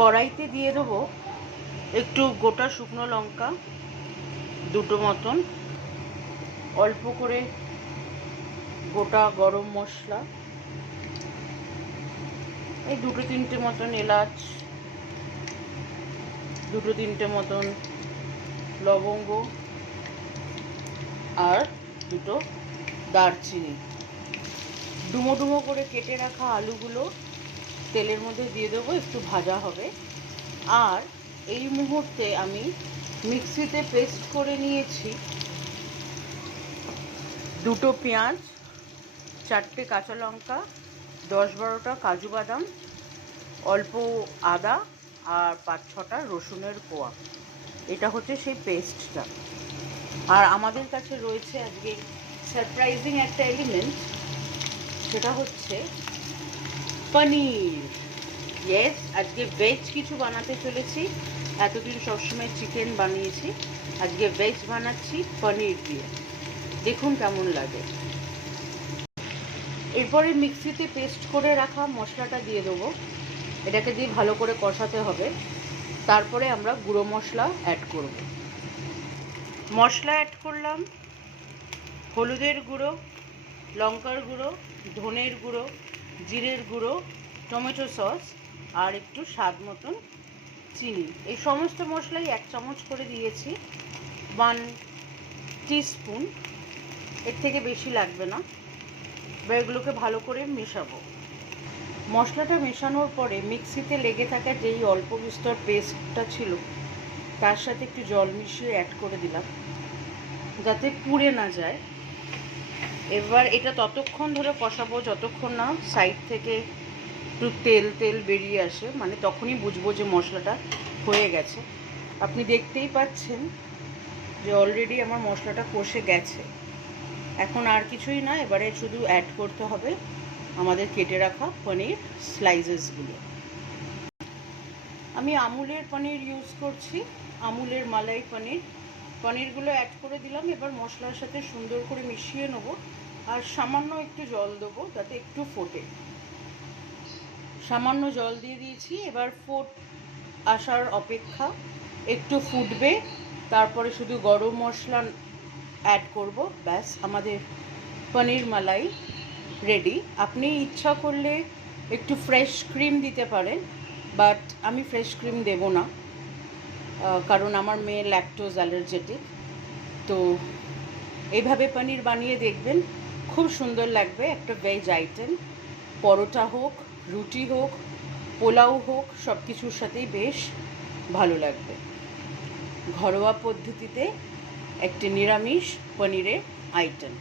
কড়াইতে দিয়ে দেবো একটু গোটা শুকনো লঙ্কা, দুটো মতন, অল্প করে গোটা গরম মশলা, এই দুটো তিনটে মতন এলাচ, দুটো তিনটে মতন লবঙ্গ আর দুটো দারচিনি। ডুমো ডুমো করে কেটে রাখা আলুগুলো তেলের মধ্যে দিয়ে দেবো, একটু ভাজা হবে। আর এই মুহূর্তে আমি মিক্সিতে পেস্ট করে নিয়েছি দুটো পেঁয়াজ, চারটে কাঁচা লঙ্কা, 10-12টা কাজু বাদাম, অল্প আদা আর 5-6টা রসুনের কোয়া। এটা হচ্ছে সেই পেস্টটা। আর আমাদের কাছে রয়েছে আজকে সারপ্রাইজিং একটা এলিমেন্ট, সেটা হচ্ছে পনির। ইয়েস, আজকে ভেজ কিছু বানাতে চলেছি। এতদিন সবসময় চিকেন বানিয়েছি, আজকে ভেজ বানাচ্ছি পনির দিয়ে। দেখুন কেমন লাগে। এরপরে মিক্সিতে পেস্ট করে রাখা মশলাটা দিয়ে দেবো। এটাকে দিয়ে ভালো করে কষাতে হবে। তারপরে আমরা গুঁড়ো মশলা অ্যাড করব। মশলা অ্যাড করলাম হলুদের গুঁড়ো, লঙ্কার গুঁড়ো, ধনের গুঁড়ো, জিরের গুঁড়ো, টমেটো সস আর একটু স্বাদ মতন চিনি। এই সমস্ত মশলাই 1 চামচ করে দিয়েছি, 1 টিস্পুন, এর থেকে বেশি লাগবে না। এবার এগুলোকে ভালো করে মেশাবো। মশলাটা মেশানোর পরে মিক্সিতে লেগে থাকা যেই অল্প বিস্তর পেস্টটা ছিল তার সাথে একটু জল মিশিয়ে অ্যাড করে দিলাম যাতে পুড়ে না যায়। এবার এটা ততক্ষণ ধরে কষাবো যতক্ষণ না সাইড থেকে একটু তেল তেল বেরিয়ে আসে, মানে তখনই বুঝবো যে মশলাটা হয়ে গেছে। আপনি দেখতেই পাচ্ছেন যে অলরেডি আমার মশলাটা কষে গেছে। এখন আর কিছুই না, এবারে শুধু অ্যাড করতে হবে আমাদের কেটে রাখা পনির স্লাইসেসগুলো। আমি আমুলের পনির ইউজ করছি, আমুলের মালাই পনির। পনিরগুলো অ্যাড করে দিলাম। এবার মশলার সাথে সুন্দর করে মিশিয়ে নেব আর সামান্য একটু জল দেবো যাতে একটু ফোটে। সামান্য জল দিয়ে দিয়েছি। এবার আসার অপেক্ষা, একটু ফুটবে, তারপরে শুধু গরম মশলা অ্যাড করব। ব্যাস, আমাদের পনির মালাই রেডি। আপনি ইচ্ছা করলে একটু ফ্রেশ ক্রিম দিতে পারেন, বাট আমি ফ্রেশ ক্রিম দেব না, কারণ আমার মেয়ে ল্যাকটোজ অ্যালার্জেটিক। তো এইভাবে পনির বানিয়ে দেখবেন, খুব সুন্দর লাগবে। একটা ভেজ আইটেম, পরোটা হোক, রুটি হোক, পোলাও হোক, সব কিছুর সাথেই বেশ ভালো লাগবে। ঘরোয়া পদ্ধতিতে একটি নিরামিষ পনিরের আইটেম।